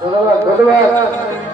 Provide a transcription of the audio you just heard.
ধন্যবাদ ধন্যবাদ